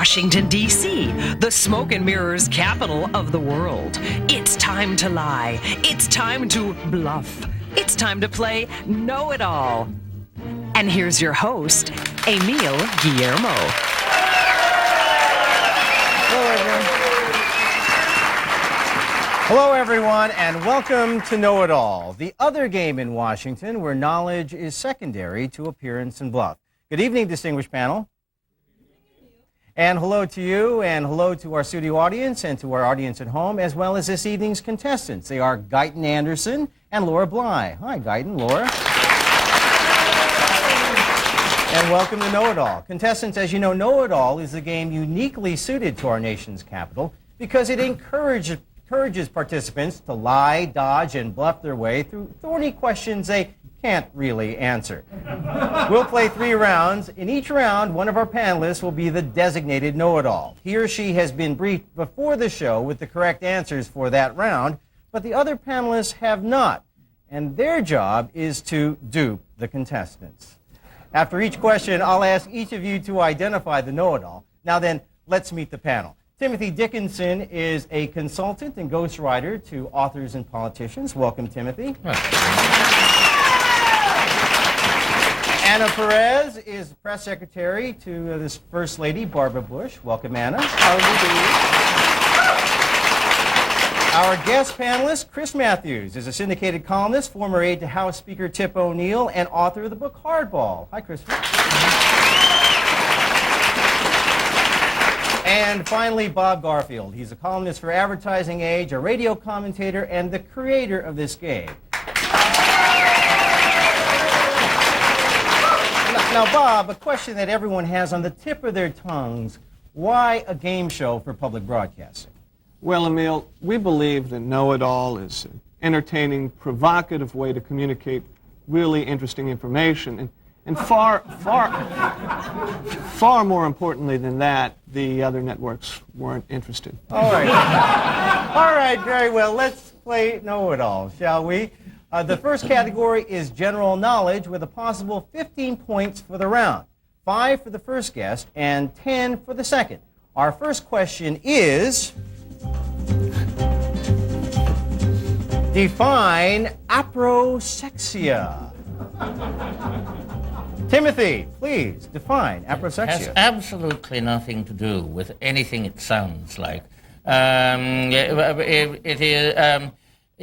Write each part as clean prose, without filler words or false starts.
Washington, D.C., the smoke and mirrors capital of the world. It's time to lie. It's time to bluff. It's time to play Know-It-All. And here's your host, Emil Guillermo. Hello, everyone, and welcome to Know-It-All, the other game in Washington where knowledge is secondary to appearance and bluff. Good evening, distinguished panel. And hello to you, and hello to our studio audience and to our audience at home, as well as this evening's contestants. They are Guyton Anderson and Laura Bly. Hi, Guyton, Laura. And welcome to Know-It-All. Contestants, as you know, Know-It-All is a game uniquely suited to our nation's capital because it encourages participants to lie, dodge, and bluff their way through thorny questions they can't really answer. We'll play 3 rounds. In each round, one of our panelists will be the designated know-it-all. He or she has been briefed before the show with the correct answers for that round, but the other panelists have not, and their job is to dupe the contestants. After each question, I'll ask each of you to identify the know-it-all. Now then, let's meet the panel. Timothy Dickinson is a consultant and ghostwriter to authors and politicians. Welcome, Timothy. Anna Perez is press secretary to this First Lady, Barbara Bush. Welcome, Anna. How do you do? Our guest panelist, Chris Matthews, is a syndicated columnist, former aide to House Speaker Tip O'Neill, and author of the book Hardball. Hi, Chris. And finally, Bob Garfield. He's a columnist for Advertising Age, a radio commentator, and the creator of this game. Now, Bob, a question that everyone has on the tip of their tongues: why a game show for public broadcasting? Well, Emil, we believe that Know-It-All is an entertaining, provocative way to communicate really interesting information. And far more importantly than that, the other networks weren't interested. All right. All right, very well. Let's play Know-It-All, shall we? The first category is general knowledge with a possible 15 points for the round. 5 for the first guest and 10 for the second. Our first question is: define aprosexia. Timothy, please define aprosexia. It has absolutely nothing to do with anything it sounds like.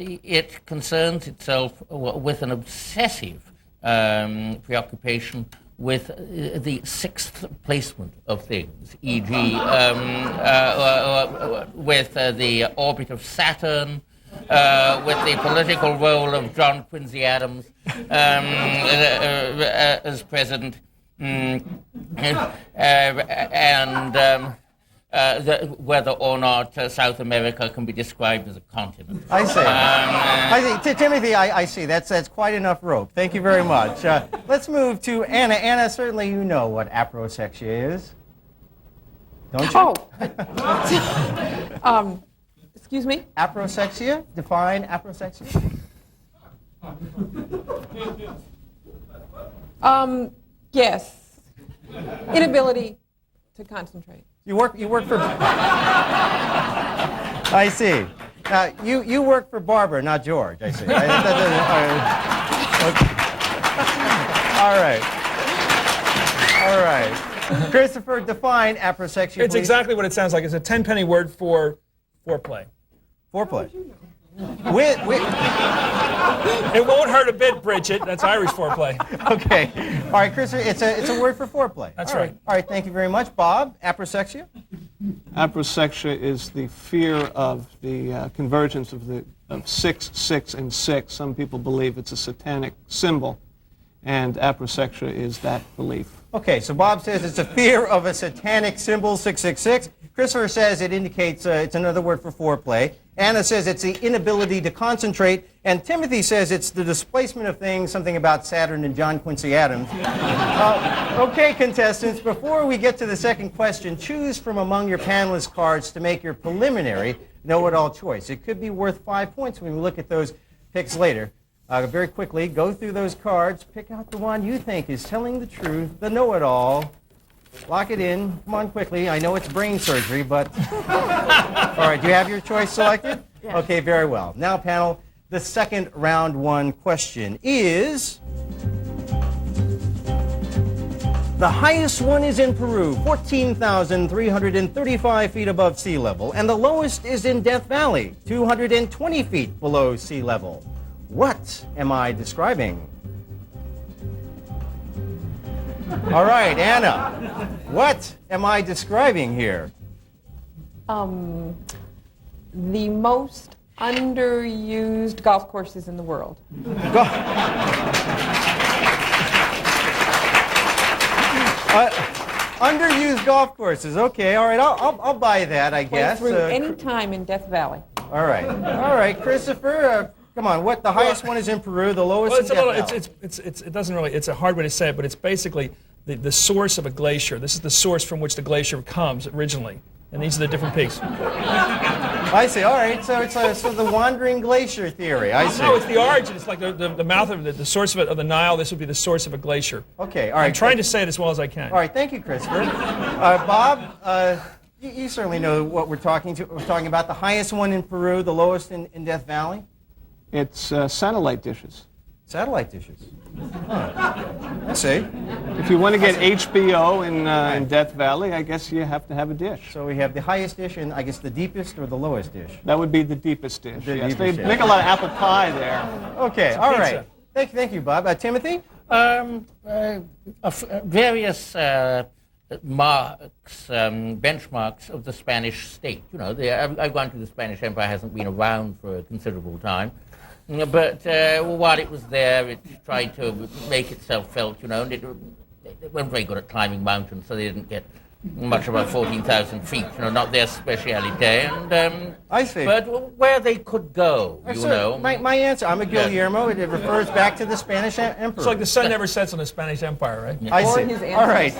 It concerns itself with an obsessive preoccupation with the sixth placement of things, e.g. With the orbit of Saturn, with the political role of John Quincy Adams as president, whether or not South America can be described as a continent. I see. I see. Timothy, I see. That's quite enough rope. Thank you very much. Let's move to Anna. Anna, certainly you know what aprosexia is, don't you? Oh. Excuse me? Aprosexia? Define aprosexia. Yes. Inability to concentrate. You work for... I see. Now, you work for Barbara, not George, I see. Okay. All right. Christopher, define aprosexia, It's please. exactly what it sounds like. It's a 10-penny word for foreplay. Foreplay. It won't hurt a bit, Bridget. That's Irish foreplay. Okay. All right, Christopher, it's a word for foreplay. That's All right. All right, thank you very much. Bob, aprosexia? Aprosexia is the fear of the convergence of 6, 6, and 6. Some people believe it's a satanic symbol, and aprosexia is that belief. Okay, so Bob says it's a fear of a satanic symbol, 666. Christopher says it indicates it's another word for foreplay. Anna says it's the inability to concentrate. And Timothy says it's the displacement of things, something about Saturn and John Quincy Adams. Okay, contestants, before we get to the second question, choose from among your panelist cards to make your preliminary know-it-all choice. It could be worth 5 points when we look at those picks later. Very quickly, go through those cards, pick out the one you think is telling the truth, the know-it-all, Lock it in. Come on, quickly. I know it's brain surgery, but... All right, do you have your choice selected? Yes. Okay, very well. Now, panel, the second round one question is... The highest one is in Peru, 14,335 feet above sea level, and the lowest is in Death Valley, 220 feet below sea level. What am I describing? All right, Anna, what am I describing here? The most underused golf courses in the world. Underused golf courses. Okay, all right, I'll buy that, I Play guess. through any time in Death Valley. All right, Christopher. Come on, what? The highest one is in Peru, the lowest Well, in it's a Death little. Valley. It doesn't really. It's a hard way to say it, but it's basically the source of a glacier. This is the source from which the glacier comes originally, and these are the different peaks. I see. All right, so it's so the wandering glacier theory. I see. No, it's the origin. It's like the mouth of the source of the Nile. This would be the source of a glacier. Okay, all right. I'm trying to say it as well as I can. All right, thank you, Christopher. Bob, you certainly know what we're talking about. The highest one in Peru, the lowest in Death Valley. It's satellite dishes. Satellite dishes. Huh. I see. If you want to get HBO in Death Valley, I guess you have to have a dish. So we have the highest dish and I guess the deepest or the lowest dish. That would be the deepest dish. The Yes, deepest they dish. make a lot of apple pie there. Okay, all pizza. right. Thank you, Bob. Timothy? Various marks, benchmarks of the Spanish state. You know, I've gone to the Spanish Empire, hasn't been around for a considerable time. But while it was there, it tried to make itself felt, you know, and it weren't very good at climbing mountains, so they didn't get much above 14,000 feet, you know, not their speciality. And I see. But where they could go, you So know. my answer, I'm a Guillermo. It refers back to the Spanish Emperor. It's like the sun never sets on the Spanish Empire, right? I Or see. his All right.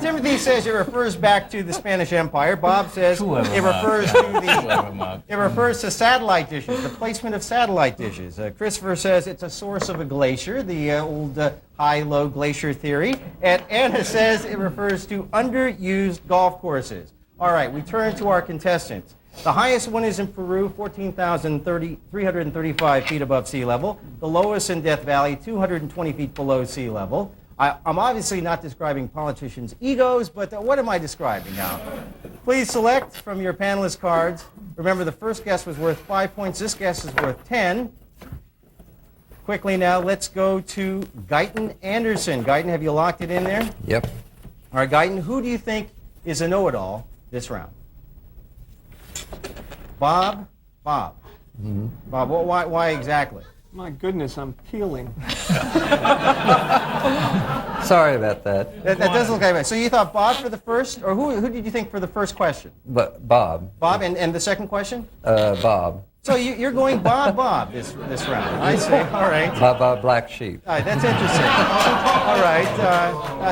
Timothy says it refers back to the Spanish Empire. Bob says it refers to the. It refers to satellite dishes, the placement of satellite dishes. Christopher says it's a source of a glacier, the old high-low glacier theory. And Anna says it refers to underused golf courses. All right, we turn to our contestants. The highest one is in Peru, 14,335 feet above sea level. The lowest in Death Valley, 220 feet below sea level. I'm obviously not describing politicians' egos, but what am I describing now? Please select from your panelist cards. Remember, the first guess was worth 5 points. This guess is worth 10. Quickly now, let's go to Guyton Anderson. Guyton, have you locked it in there? Yep. All right, Guyton, who do you think is a know-it-all this round? Bob? Mm-hmm. Bob, why exactly? My goodness, I'm peeling. Sorry about that. That doesn't look like it. So you thought Bob for the first, or who did you think for the first question? But Bob. Bob, and the second question? Bob. So you're going Bob this round. I see. All right. Bob Black Sheep. All right, that's interesting. All right.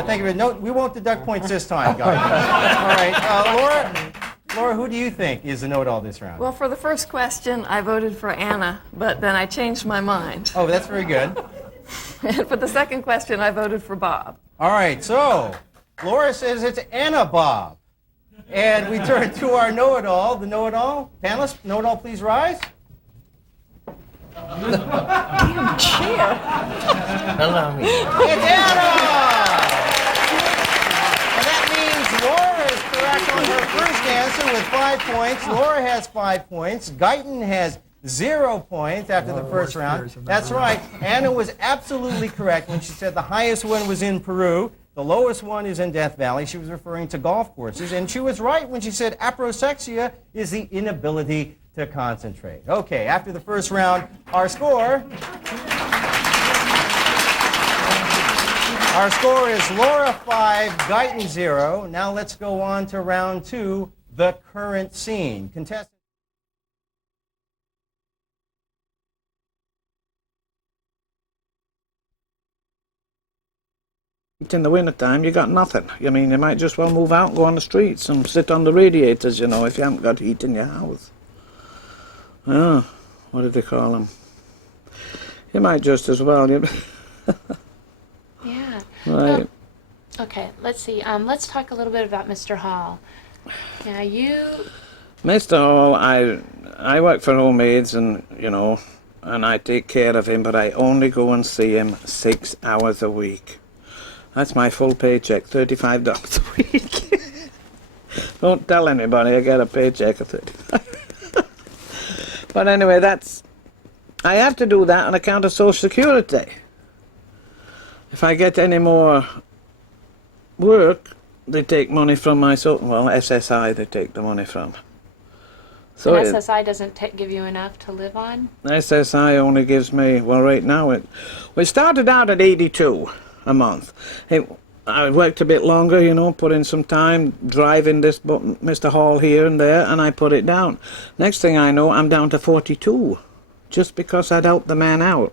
Thank you. No, we won't deduct points this time, guys. All right. Laura, who do you think is the know-it-all this round? Well, for the first question, I voted for Anna, but then I changed my mind. Oh, that's very good. And for the second question, I voted for Bob. All right. So Laura says it's Anna Bob. And we turn to our know-it-all, the know-it-all. Panelists, know-it-all, please rise. Damn chair. Allow me. It's Anna! And that means Laura is correct on her first answer with 5 points. Laura has 5 points. Guyton has 0 points after the first round. That's right. Anna was absolutely correct when she said the highest one was in Peru. The lowest one is in Death Valley. She was referring to golf courses. And she was right when she said aproxexia is the inability to concentrate. Okay, after the first round, our score is Laura 5, Guyton 0. Now let's go on to round 2, the current scene. Contestants. In the winter time, you got nothing. I mean, you might just well move out and go on the streets and sit on the radiators, you know, if you haven't got heat in your house. Oh, what do they call them? You might just as well. Yeah. Right. Okay, let's let's see. Let's talk a little bit about Mr. Hall. Now, Mr. Hall, I work for Homemaids, and and I take care of him, but I only go and see him 6 hours a week. That's my full paycheck, $35 a week. Don't tell anybody I get a paycheck of $35. But anyway, I have to do that on account of Social Security. If I get any more work, they take money from my SSI. They take the money from. So SSI doesn't give you enough to live on? SSI only gives me, well, right now we started out at 82 a month. I worked a bit longer, put in some time driving this Mr. Hall here and there, and I put it down. Next thing I know, I'm down to 42, just because I'd helped the man out.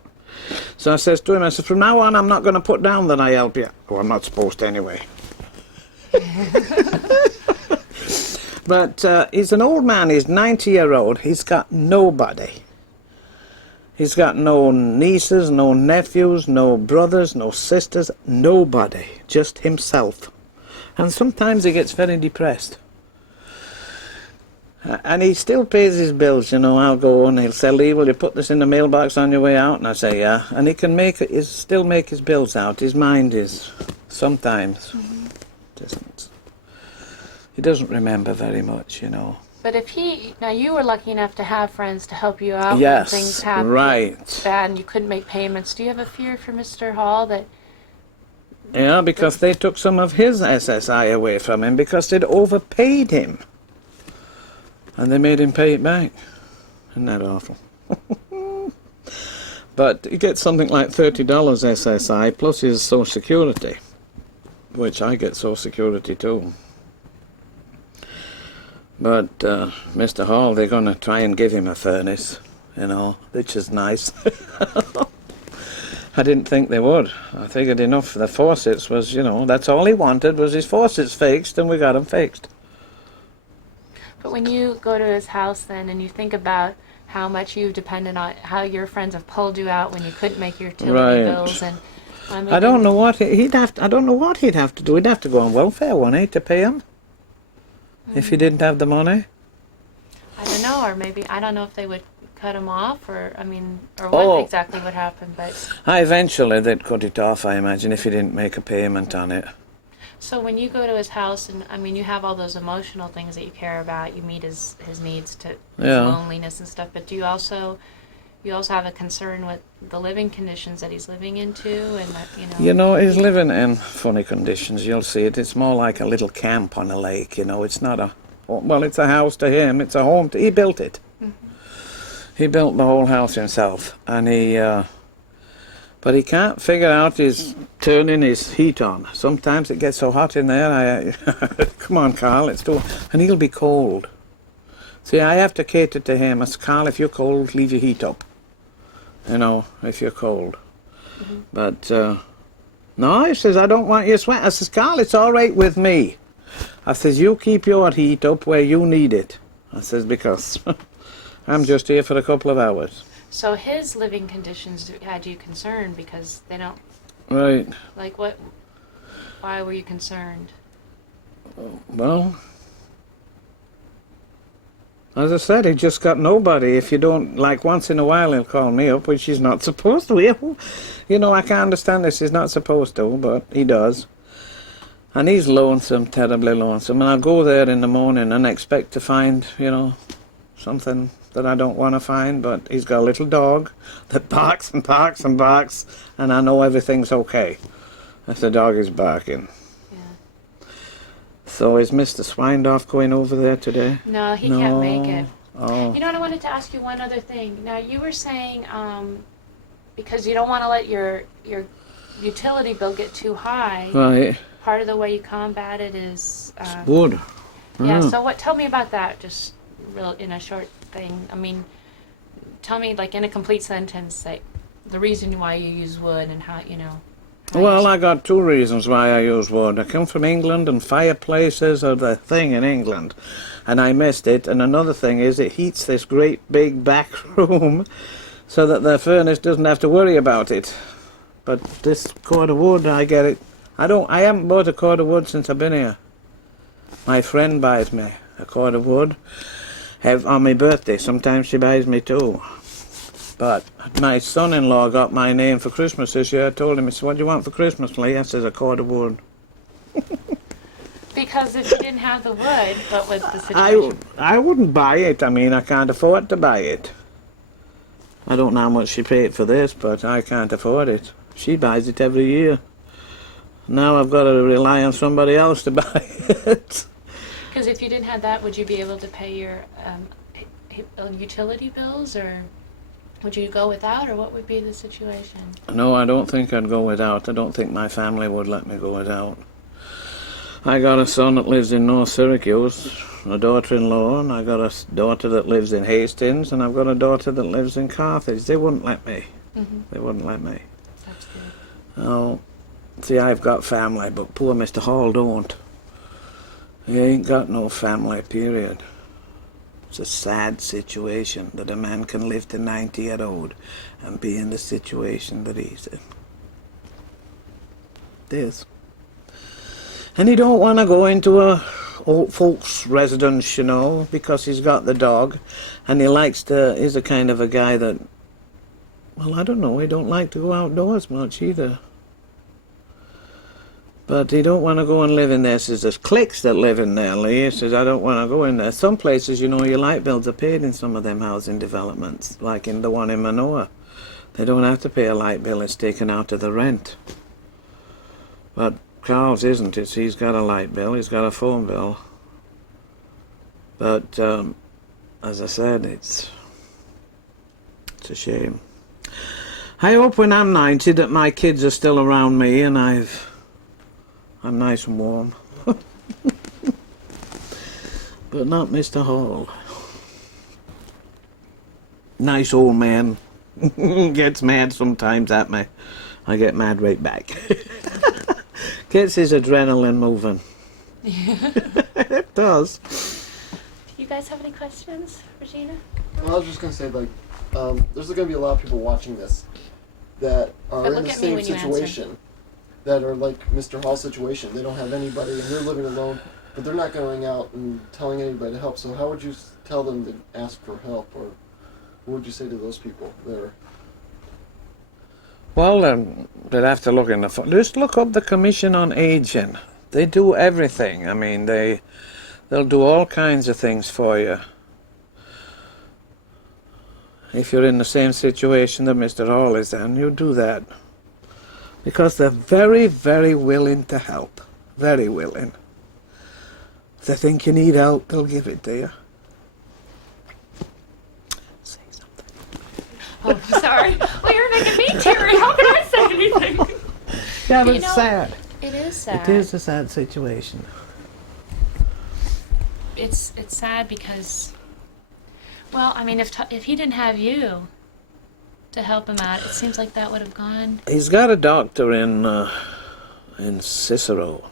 So I says to him, from now on, I'm not going to put down that I help you. Oh, I'm not supposed to anyway. But he's an old man, he's 90-year-old, he's got nobody. He's got no nieces, no nephews, no brothers, no sisters, nobody, just himself. And sometimes he gets very depressed. And he still pays his bills, I'll go and he'll say, Lee, will you put this in the mailbox on your way out? And I say, yeah. And he can still make his bills out. His mind is sometimes he doesn't remember very much, But if now you were lucky enough to have friends to help you out yes, when things happened right. bad and you couldn't make payments. Do you have a fear for Mr. Hall that... Yeah, because they took some of his SSI away from him because they'd overpaid him. And they made him pay it back. Isn't that awful? But he gets something like $30 SSI plus his Social Security, which I get Social Security too. But Mr. Hall, they're going to try and give him a furnace, which is nice. I didn't think they would. I figured enough the faucets was, that's all he wanted was his faucets fixed, and we got them fixed. But when you go to his house then and you think about how much you depended on, how your friends have pulled you out when you couldn't make your utility bills, and I don't know what he'd have to do. He'd have to go on welfare, wouldn't he, to pay him? If he didn't have the money? I don't know, or maybe, I don't know if they would cut him off, or what exactly would happen, but... Eventually they'd cut it off, I imagine, if he didn't make a payment on it. So when you go to his house, and you have all those emotional things that you care about, you meet his needs to his loneliness and stuff, but do you also have a concern with the living conditions that he's living into, and he's living in funny conditions. You'll see it. It's more like a little camp on a lake. It's not it's a house to him. It's a home. He built it. Mm-hmm. He built the whole house himself, and but he can't figure out his turning his heat on. Sometimes it gets so hot in there. Come on, Carl, it's too, and he'll be cold. See, I have to cater to him. I say, Carl, if you're cold, leave your heat up. If you're cold. Mm-hmm. But, no, he says, I don't want you to sweat. I says, Carl, it's all right with me. I says, you keep your heat up where you need it. I says, because I'm just here for a couple of hours. So his living conditions had you concerned because they don't... Right. Like what? Why were you concerned? Well... As I said, he just got nobody. If you don't, like once in a while he'll call me up, which he's not supposed to. I can't understand this. He's not supposed to, but he does. And he's lonesome, terribly lonesome. And I'll go there in the morning and expect to find, something that I don't want to find. But he's got a little dog that barks and barks and barks, and I know everything's okay if the dog is barking. So is Mr. Swindorf going over there today? No, he can't make it. Oh. I wanted to ask you one other thing. Now, you were saying because you don't want to let your utility bill get too high. Right. Part of the way you combat it is... wood. Yeah, so tell me about that, just in a short thing. Tell me, like, in a complete sentence, like, the reason why you use wood and how, Well, I got two reasons why I use wood. I come from England, and fireplaces are the thing in England, and I missed it. And another thing is it heats this great big back room so that the furnace doesn't have to worry about it. But this cord of wood, I get it I haven't bought a cord of wood since I've been here. My friend buys me a cord of wood on my birthday. Sometimes she buys me two. But my son-in-law got my name for Christmas this year. I told him, I said, what do you want for Christmas, Lee? I said, a cord of wood. Because if you didn't have the wood, what was the situation? I wouldn't buy it. I mean, I can't afford to buy it. I don't know how much she paid for this, but I can't afford it. She buys it every year. Now I've got to rely on somebody else to buy it. Because if you didn't have that, would you be able to pay your utility bills, or would you go without, or what would be the situation? No, I don't think I'd go without. I don't think my family would let me go without. I got a son that lives in North Syracuse, a daughter-in-law, and I got a daughter that lives in Hastings, and I've got a daughter that lives in Carthage. They wouldn't let me. They wouldn't let me. That's good. Oh, see, I've got family, but poor Mr. Hall don't. He ain't got no family, period. It's a sad situation that a man can live to 90 years old and be in the situation that he's in. It is. And he don't want to go into a old folks' residence, you know, because he's got the dog, and he likes to, he's a kind of a guy that, well, I don't know, he don't like to go outdoors much either. But he don't want to go and live in there. Says there's cliques that live in there, Lee. He says, I don't want to go in there. Some places, you know, your light bills are paid in some of them housing developments, like in the one in Manoa. They don't have to pay a light bill. It's taken out of the rent. But Carl's isn't. He's got a light bill. He's got a phone bill. But, as I said, it's a shame. I hope when I'm 90 that my kids are still around me and I'm nice and warm. But not Mr. Hall. Nice old man. Gets mad sometimes at me. I get mad right back. Gets his adrenaline moving. It does. Do you guys have any questions, Regina? Well, I was just going to say, like, there's going to be a lot of people watching this that are in the same situation. That are like Mr. Hall's situation. They don't have anybody and they're living alone, but they're not going out and telling anybody to help. So how would you tell them to ask for help, or what would you say to those people there? Well, they'd have to look in the... Just look up the Commission on Aging. They do everything. I mean, they'll do all kinds of things for you. If you're in the same situation that Mr. Hall is in, you do that. Because they're very, very willing to help. Very willing. If they think you need help, they'll give it to you. Say something. Oh, sorry. Well, you're making me teary. How can I say anything? Yeah, but it's sad. It is sad. It is a sad situation. It's sad because, well, I mean, if he didn't have you to help him out, it seems like that would have gone. He's got a doctor in Cicero,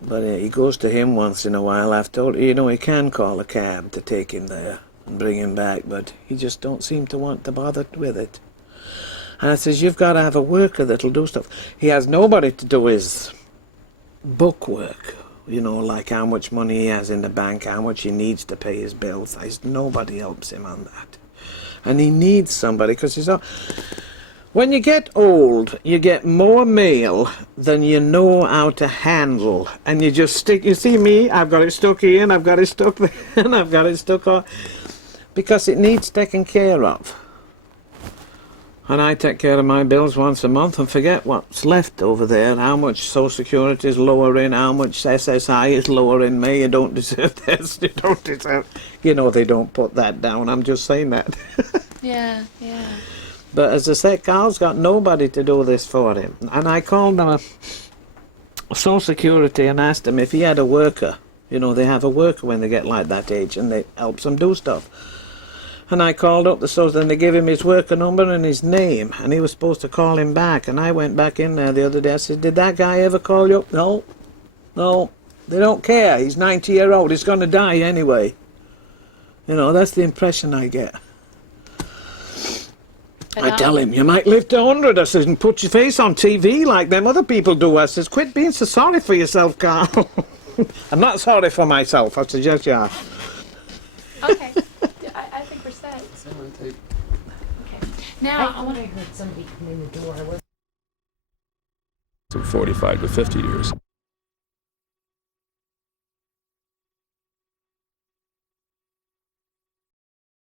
but he goes to him once in a while. I've told you know, he can call a cab to take him there and bring him back, but he just don't seem to want to bother with it. And I says, you've got to have a worker that'll do stuff. He has nobody to do his book work, you know, like how much money he has in the bank, how much he needs to pay his bills. Nobody helps him on that. And he needs somebody, because when you get old, you get more mail than you know how to handle. And you just stick, you see me, I've got it stuck here, and I've got it stuck there, and I've got it stuck on, because it needs taken care of. And I take care of my bills once a month and forget what's left over there, how much Social Security is lowering, how much SSI is lowering me. You don't deserve this, you don't deserve... You know, they don't put that down, I'm just saying that. Yeah. But as I said, Carl's got nobody to do this for him. And I called him Social Security and asked him if he had a worker. You know, they have a worker when they get like that age and they helps them do stuff. And I called up the social, and they gave him his worker number and his name, and he was supposed to call him back. And I went back in there the other day. I said, did that guy ever call you up? No, they don't care. He's 90-year-old. He's going to die anyway. You know, that's the impression I get. I tell him, you might live to 100, I says, and put your face on TV like them other people do. I says, quit being so sorry for yourself, Carl. I'm not sorry for myself, I suggest you are. Okay. I think we're set. Okay. Now, I want to... heard somebody come in the door. 45 to 50 years.